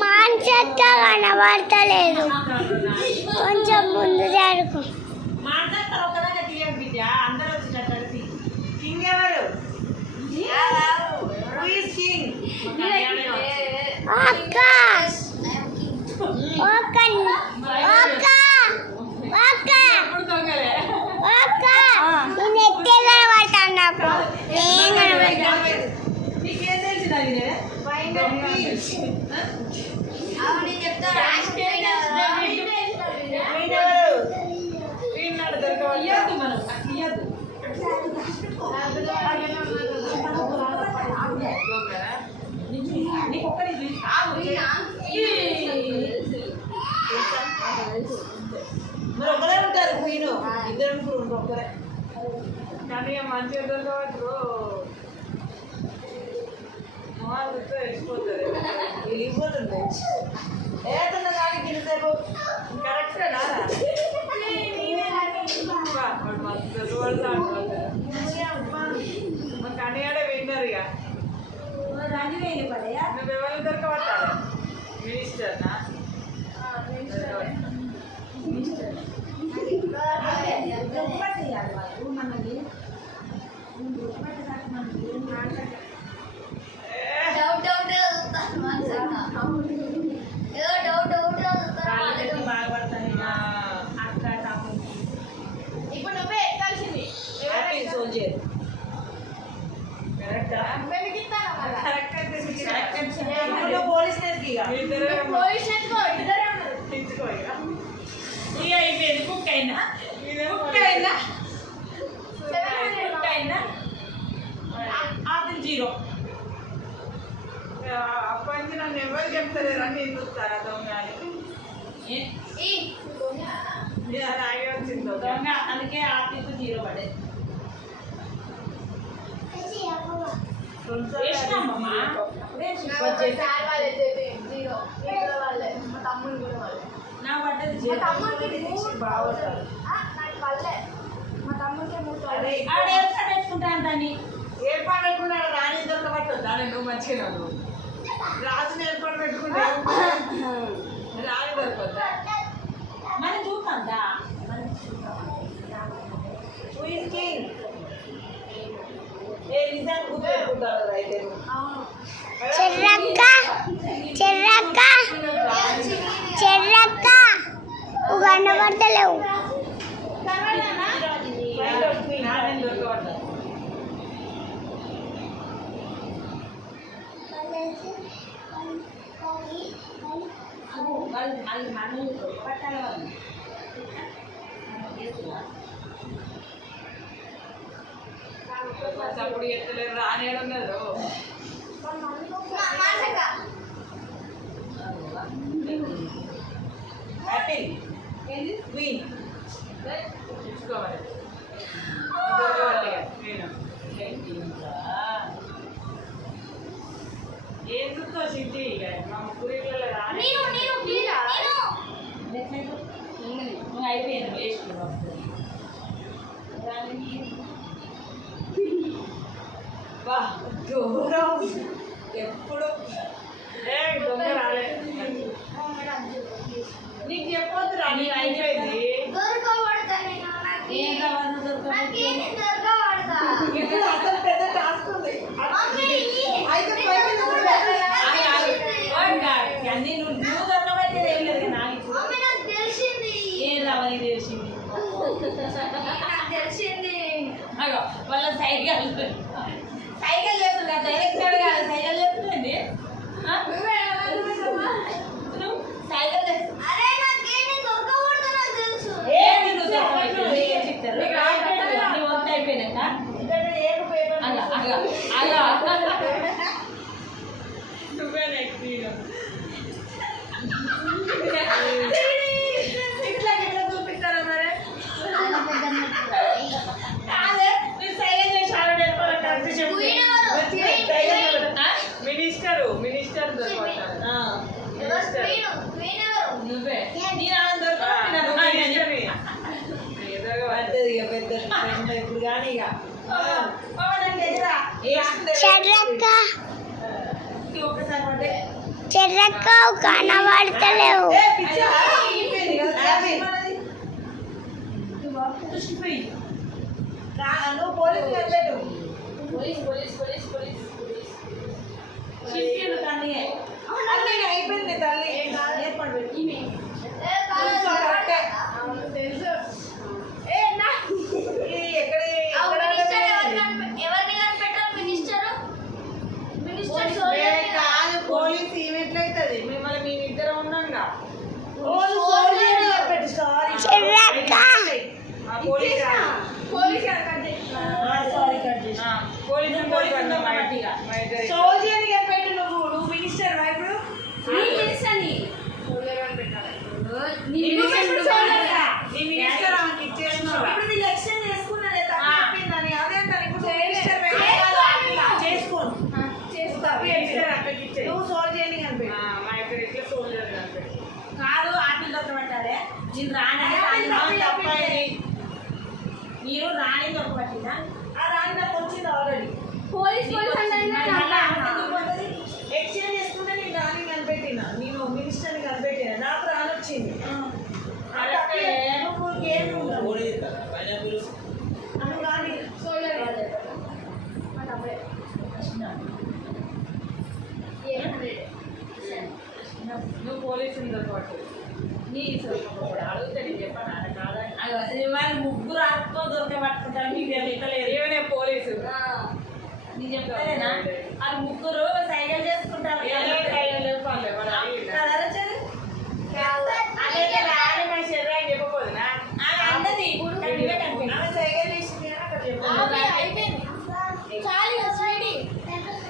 మాన్సత్తా కనబడతలేదు, కొంచెం ముందు జరుగు. అక్క నేను ఎత్తే కనబడతాను, నాకు ఏం కనబడతాను. మరి ఒకరే ఉంటారు పోయిన ఇద్దరు ఒకరే కానీ మంచిగా దొరకవచ్చు వెళ్ళిపోతుంది వెళ్ళిపోతుంది ఏదన్నా కానీ గిరిసేపు కరెక్టేనా కనియాడే విన్నారు ఇక నువ్వెవరు దొరకబట్టాలి మినిస్టర్నా జీరో అప్పటి నన్ను ఎవరు చెప్తారు రండి చూస్తారా దొంగ రాగే వచ్చింది దొంగ అందుకే ఆఫీసు జీరో పడే నా పడ్డది పెట్టుకుంటాను దాన్ని ఏర్పాటు పెట్టుకున్నాడు రాణి దొరకబట్టు దాని నువ్వు మంచిగా రాజుని ఏర్పాటు పెట్టుకుంటా రాణి దొరకద్దా మరి చూపద్దా చెర్రక్క కనబడతలేవు. అప్పుడు ఎత్తలేరు రానేడున్నారు చూసుకోవాలి ఏం చూస్తావు సిద్ధి మా ముగ్గురిలో రాని అయిపోయింది వేసుకున్నాం దూరం ఎప్పుడు దొంగ రాలేదు నీకు చెప్పొద్దు రా నీ అయిపోయింది అసలు పెద్ద టాస్క్ ఉంది అన్ని నువ్వు దొరకబట్టి ఏం లేదు నాకు ఏం రావని తెలిసింది వాళ్ళ సైకిల్ చేస్తుందా డైరెక్టర్ కాదు సైకిల్ చేస్తుందండి సైకిల్ అయిపోయినాక అలా నువ్వే నెక్స్ట్ ఇట్లా ఇట్లా చూపిస్తారా మరి అదే మీరు సైకిల్ చేసి మినిస్టర్ కానీ ఇక వేసుకుంటే చెర్రక్క ఒక్కసారి పడ్డే చెర్రక్క కనబడతలేవు నువ్వు పోలీసు వెళ్ళాడు అయిపోయింది తల్లి ఏర్పాటు పెట్టి కాదు పోలీస్ ఈవెంట్లు అవుతుంది మిమ్మల్ని మేమిద్దరం ఉన్నాంగా చెర్రక్క సోల్జర్గా పెట్టు నువ్వు మినిస్టర్ ఇప్పుడు ఎలక్షన్ చేసుకున్నదే తప్పిందని అదే చేసుకోను నువ్వు సోల్జర్ని కనిపెట్టు కాదు ఆపిల్ దొరకబట్టారే నేను మీరు రాణి దొరకబట్టినా ఆ రాణి నాకు వచ్చింది ఆల్రెడీ ఎక్స్చేంజ్ చేసుకుంటే నేను రాణి కనిపెట్టిన నేను మినిస్టర్ని కనిపెట్టిన నాకు రాని వచ్చింది నువ్వు గేమ్ అను రాణి నువ్వు పోలీసుని దొరకబట్టు నీ అడిగితే నేను చెప్పాను కాదని వాళ్ళు ముగ్గురు ఆత్మ దొరకబట్టుకుంటారు నీకు తెలియలేదు ఏమైనా పోలీసు నేను చెప్తానేనా వాళ్ళు ముగ్గురు సైకిల్ చేసుకుంటారు